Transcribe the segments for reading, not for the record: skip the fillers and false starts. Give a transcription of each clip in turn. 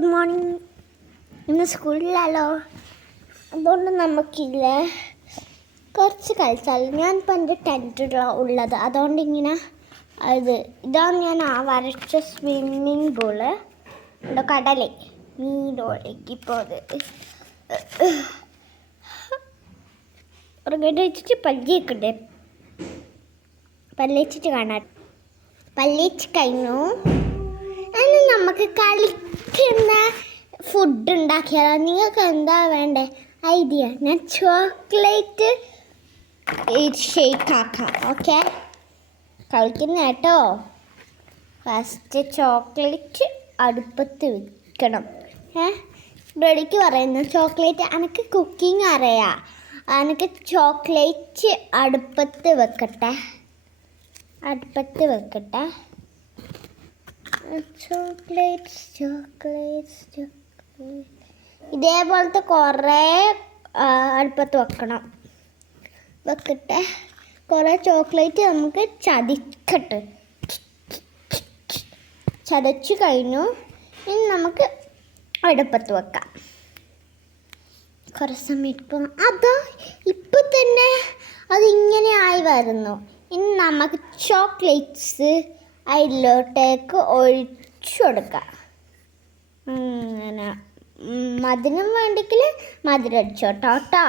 Good morning. ഇന്ന് സ്കൂളിലല്ലോ, അതുകൊണ്ട് നമുക്കില്ല കുറച്ച് കളിച്ചാൽ. ഞാനിപ്പോൾ എൻ്റെ ടെൻറ്റിലാണ് ഉള്ളത്, അതുകൊണ്ട് ഇങ്ങനെ ഇതാണ് ഞാൻ വരച്ച സ്വിമ്മിങ് പൂള്. ഇവിടെ കടലേ മീനോടേക്ക് ഇപ്പോൾ ഉറങ്ങേണ്ട വെച്ചിട്ട് പല്ലിയൊക്കെ പല്ലിച്ചിട്ട് കാണാം. പല്ലിച്ച് കഴിഞ്ഞു. ഇനി നമുക്ക് കളിക്കുന്ന ഫുഡ് ഉണ്ടാക്കിയാലോ? നിങ്ങൾക്ക് എന്താ വേണ്ടേ ഐഡിയ? ഞാൻ ചോക്ലേറ്റ് ഷേക്ക് ആക്കാം. ഓക്കെ, കളിക്കുന്ന കേട്ടോ. ഫസ്റ്റ് ചോക്ലേറ്റ് അടുപ്പത്ത് വെക്കണം. റെഡിക്ക് പറയുന്നു. ചോക്ലേറ്റ് എനിക്ക് കുക്കിംഗ് അറിയാം. എനിക്ക് ചോക്ലേറ്റ് അടുപ്പത്ത് വെക്കട്ടെ. ചോക്ലേറ്റ് ഇതേപോലത്തെ കുറേ അടുപ്പത്ത് വെക്കട്ടെ. കുറേ ചോക്ലേറ്റ് നമുക്ക് ചതച്ചു കഴിഞ്ഞു. ഇനി നമുക്ക് അടുപ്പത്ത് വെക്കാം. കുറേ സമയം അതാ ഇപ്പം തന്നെ അതിങ്ങനെ ആയി വരുന്നു. ഇനി നമുക്ക് ചോക്ലേറ്റ്സ് അതിലോട്ടേക്ക് ഒഴിച്ചു കൊടുക്കാം. അങ്ങനെ മധുരം വേണ്ടെങ്കിൽ മധുരം അടിച്ചോട്ടോ കേട്ടോ.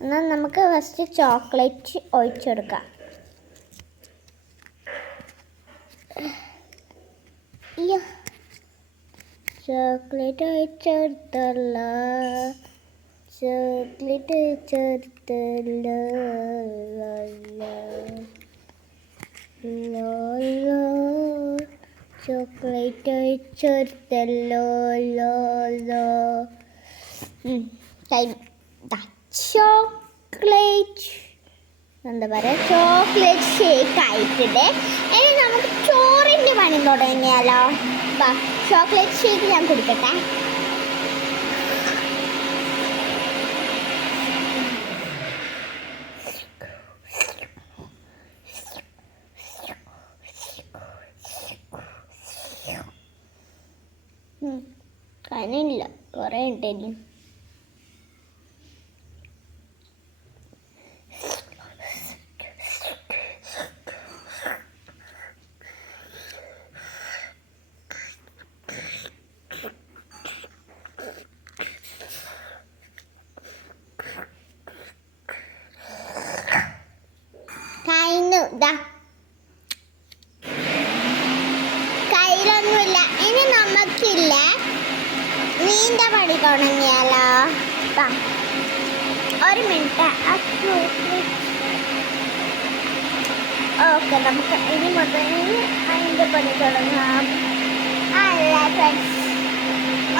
എന്നാൽ നമുക്ക് ഫസ്റ്റ് ചോക്ലേറ്റ് ഒഴിച്ചു കൊടുക്കാം. ചോക്ലേറ്റ് ഒഴിച്ചെടുത്തല്ല, ചോക്ലേറ്റ് ഒഴിച്ചെടുത്തല്ല. ചോക്ലേറ്റ് ഒഴിച്ചെടുത്തല്ലോ. ചോക്ലേറ്റ് എന്താ പറയുക, ചോക്ലേറ്റ് ഷേക്ക് ആയിട്ടുണ്ട്. ഇനി നമുക്ക് ചോറിൻ്റെ പണി തുടങ്ങിയാലോ? ചോക്ലേറ്റ് ഷേക്ക് ഞാൻ കുടിക്കട്ടെ. കനില്ല, കുറേ ഉണ്ടേലും. കയ്യിലൊന്നുമില്ല. ഇനി നമുക്കില്ല നീണ്ട പണി തുടങ്ങിയാലോ? ഒരു മിനിറ്റ്. ഓക്കെ, നമുക്ക് ഇനി മുതൽ അതിൻ്റെ പണി തുടങ്ങാം. അല്ല ഫ്രണ്ട്സ്,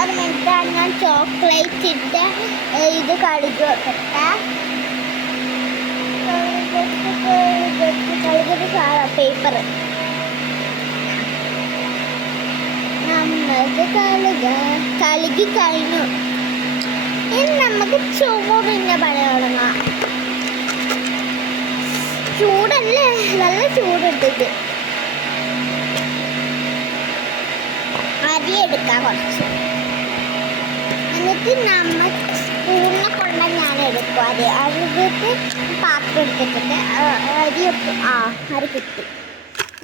ഒരു മിനിറ്റാണ്. ഞാൻ ചോക്ലേറ്റ് ഇട്ട് ഇത് കഴുകി വെക്കട്ടെ. കഴുകിട്ട് പേപ്പർ നമുക്ക് കഴുകി കഴിഞ്ഞു. ഇനി നമുക്ക് ചോറിൻ്റെ പണി തുടങ്ങാം. ചൂടല്ലേ, നല്ല ചൂടിട്ടിട്ട് അരിയെടുക്കാം കുറച്ച്. എന്നിട്ട് നമ്മൾ സ്പൂണിനെ കൊണ്ട് ഞാൻ എടുക്കും. അരിട്ട് പാത്രം എടുത്തിട്ടുണ്ട്. അരി കിട്ടി.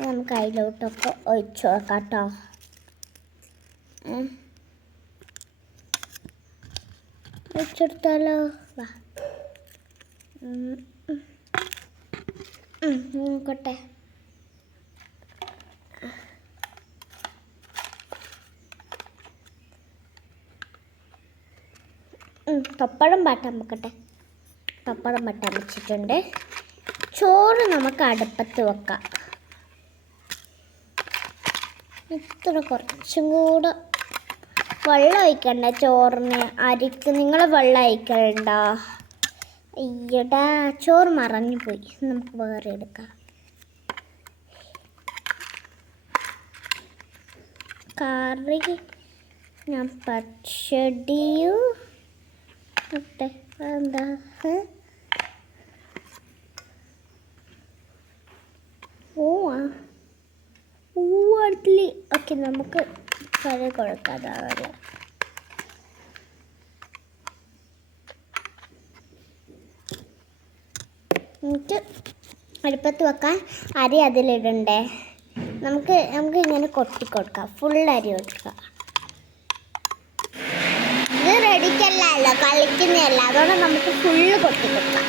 നമുക്ക് അതിലോട്ടൊക്കെ ഒഴിച്ചു നോക്കാം കേട്ടോ. ഒഴിച്ചെടുത്താലോ? നോക്കട്ടെ. പപ്പടം പാട്ടാൻ വെക്കട്ടെ. പപ്പടം പാട്ടാൻ വെച്ചിട്ടുണ്ട്. ചോറ് നമുക്ക് അടുപ്പത്ത് വെക്കാം. ഇത്ര കുറച്ചും കൂടെ വെള്ളം ഒഴിക്കണ്ട ചോറിന്, അരിക്ക്. നിങ്ങൾ വെള്ളം ഒഴിക്കലുണ്ടോ? അയ്യടാ, ചോറ് മറഞ്ഞു പോയി. നമുക്ക് വേറെ എടുക്കാം. കറി ഞാൻ പച്ചടിയും എന്താ അടുത്തില്. ഓക്കെ, നമുക്ക് കറി കൊടുക്കാതാവല്ലേ. എന്നിട്ട് അടുപ്പത്ത് വെക്കാൻ അരി അതിലിടണ്ടേ. നമുക്ക് ഇങ്ങനെ കൊട്ടി കൊടുക്കാം. ഫുൾ അരി കൊടുക്കുക. ഇത് റെഡിക്കല്ലല്ലോ, കളിക്കുന്നതല്ല. അതുകൊണ്ട് നമുക്ക് ഫുള്ള് കൊട്ടി കൊടുക്കാം.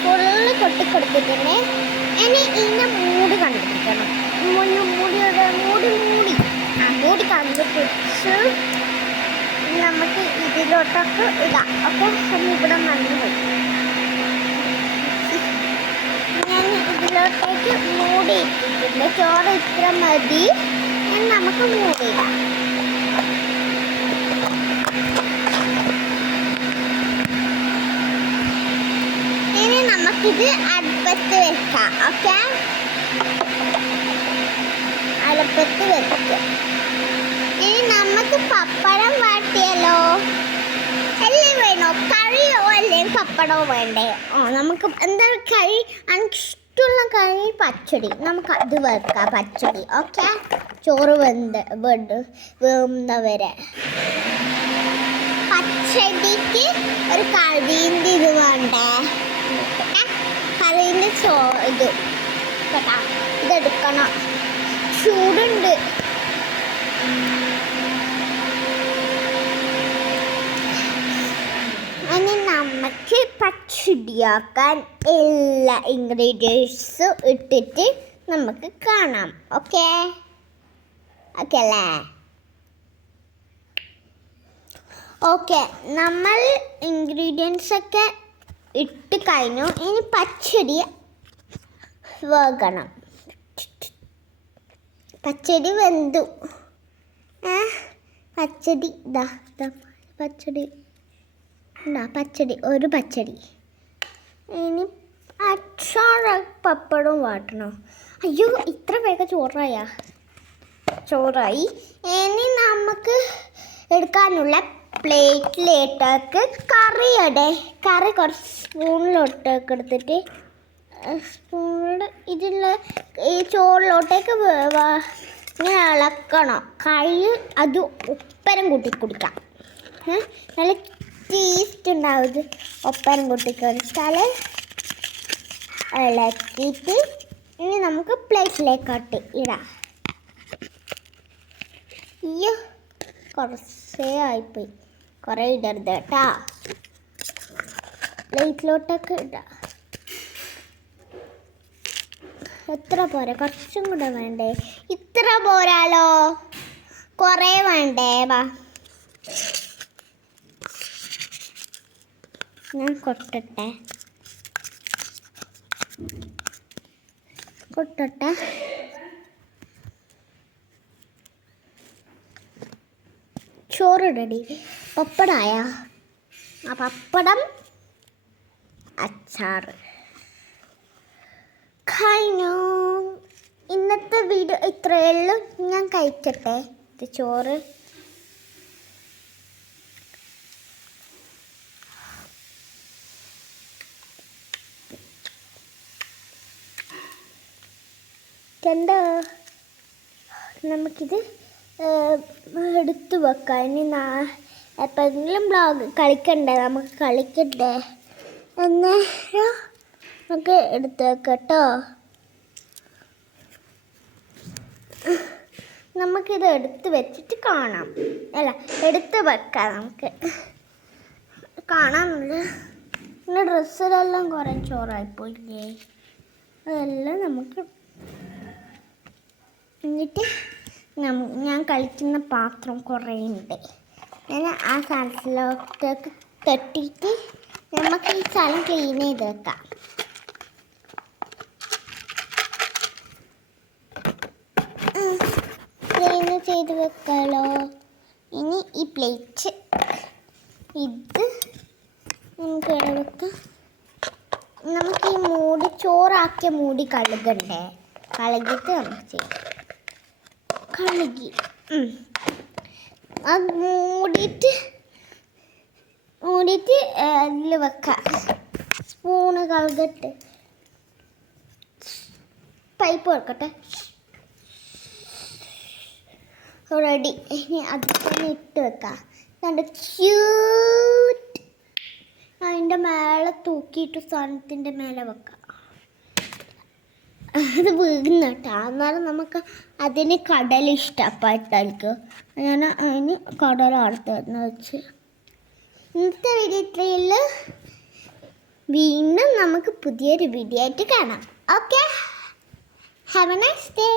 ഫുള്ള് കൊട്ടി കൊടുത്തിട്ടുണ്ട്. ഇനി ഇതിൻ്റെ മൂടി കണ്ടുപിടിക്കണം. മൂടി കണ്ടുപിടിച്ച് നമുക്ക് ഇതിലോട്ടൊക്കെ ഇടാം. അപ്പോൾ ഇവിടെ മണ്ണ് പോയി. ഞാൻ ഇതിലോട്ടേക്ക് മൂടി ഇട്ടിട്ടുണ്ട്. ചോറ് ഇത്ര മതി. നമുക്ക് മൂടിയിടാം. ഇനി നമുക്കിത് അടുപ്പത്ത് വെക്കാം. ഓക്കെ, അടുപ്പത്ത് വെക്കാം. ഇനി നമുക്ക് പപ്പടം വാട്ടിയാലോ? എല്ലാം വേണോ? കറിയോ അല്ലെങ്കിൽ പപ്പടമോ വേണ്ടേ? നമുക്ക് എന്താ കറി? ഇഷ്ടമുള്ള കറി പച്ചടി. നമുക്ക് അത് വെക്കാം, പച്ചടി. ഓക്കെ, ചോറ് വേവുന്നവരെ. പച്ചടിക്ക് ഒരു കറീൻ്റെ ഇത് വേണ്ടേ? കറീൻ്റെ ഇത് കേട്ടാ, ഇതെടുക്കണം. ചൂടുണ്ട്. ഇനി നമുക്ക് പച്ചടിയാക്കാൻ എല്ലാ ഇൻഗ്രീഡിയൻസും ഇട്ടിട്ട് നമുക്ക് കാണാം. ഓക്കെ അല്ലേ? ഓക്കെ, നമ്മൾ ഇൻഗ്രീഡിയൻസ് ഒക്കെ ഇട്ട് കഴിഞ്ഞു. ഇനി പച്ചടി വേകണം. പച്ചടി വെന്തു. പച്ചടി ഒരു പച്ചടി. ഇനി അച്ചാറ് പപ്പടവും വാട്ടണോ? അയ്യോ, ഇത്ര വേഗം ചോറായി. ഇനി നമുക്ക് എടുക്കാനുള്ള പ്ലേറ്റിലേട്ടേക്ക് കറി കുറച്ച് സ്പൂണിലോട്ടേക്ക് എടുത്തിട്ട് സ്പൂണിൽ ഇതിലുള്ള ഈ ചോറിലോട്ടേക്ക് ഇങ്ങനെ ഇളക്കണം. അത് ഉപ്പരം കൂട്ടി കുടിക്കാം. നല്ല ടേസ്റ്റ് ഉണ്ടാവും. ഇത് ഒപ്പരം കൂട്ടി കൊടുത്താൽ ഇളക്കിയിട്ട് ഇനി നമുക്ക് പ്ലേറ്റിലേക്കോട്ട് ഇടാം. അയ്യോ, കുറച്ചേ ആയിപ്പോയി. കുറേ ഇടരുത് കേട്ടാ. പ്ലേറ്റിലോട്ടൊക്കെ ഇടാം. എത്ര പോരാ? കുറച്ചും കൂടെ വേണ്ടേ? ഇത്ര പോരാലോ? കുറേ വേണ്ടേ? വാ, ഞാൻ കൊട്ടട്ടെ. ചോറ് റെഡി. പപ്പടായ പപ്പടം, അച്ചാറ് കഴിഞ്ഞു. ഇന്നത്തെ വീഡിയോ ഇത്രയേ ഉള്ളൂ. ഞാൻ കഴിക്കട്ടെ ഇത് ചോറ്. കണ്ടോ? നമുക്കിത് എടുത്തു വെക്കാം. ഇനി എപ്പോഴെങ്കിലും കളിക്കണ്ടേ? നമുക്ക് കളിക്കണ്ടേ? എന്നേരം നമുക്ക് എടുത്ത് വെക്കാം കേട്ടോ. നമുക്കിത് എടുത്ത് വെച്ചിട്ട് കാണാം. അല്ല, എടുത്ത് വെക്കാം. നമുക്ക് കാണാമെന്നില്ല. പിന്നെ ഡ്രസ്സിലെല്ലാം കുറേ ചോറായിപ്പോയില്ലേ? അതെല്ലാം നമുക്ക് എന്നിട്ട് ഞാൻ കളിക്കുന്ന പാത്രം കുറേ ഉണ്ട്. ഞാൻ ആ സ്ഥലത്തിലോട്ടേക്ക് തട്ടിയിട്ട് നമുക്ക് ഈ സ്ഥലം ക്ലീൻ ചെയ്ത് വെക്കാം. ക്ലീൻ ചെയ്ത് വെക്കാലോ. ഇനി ഈ പ്ലേറ്റ് ഇത് നമുക്ക് ഇവിടെ വെക്കാം. നമുക്ക് ഈ മൂടി, ചോറാക്കിയ മൂടി കഴുകണ്ടേ? കഴുകിയിട്ട് നമുക്ക് ചെയ്യാം. കഴുകി അത് മൂടിയിട്ട് അതിൽ വെക്കാം. സ്പൂണ് കഴുകട്ടെ. പൈപ്പ് വെക്കട്ടെ. റെഡി. ഇനി അത് തന്നെ ഇട്ട് വെക്കാം. നല്ല ക്യൂട്ട്. അതിൻ്റെ മേലെ തൂക്കിയിട്ട് സാധനത്തിൻ്റെ മേലെ വെക്കാം. അത് വീഴുന്ന കേട്ടോ. എന്നാലും നമുക്ക് അതിന് കടൽ ഇഷ്ടപ്പെട്ടായിരിക്കും. ഞാൻ അതിന് കടൽ അടുത്തെന്ന് വെച്ച് ഇന്നത്തെ വീഡിയോയിൽ വീണ്ടും നമുക്ക് പുതിയൊരു വീഡിയോ ആയിട്ട് കാണാം. Okay, have A nice day.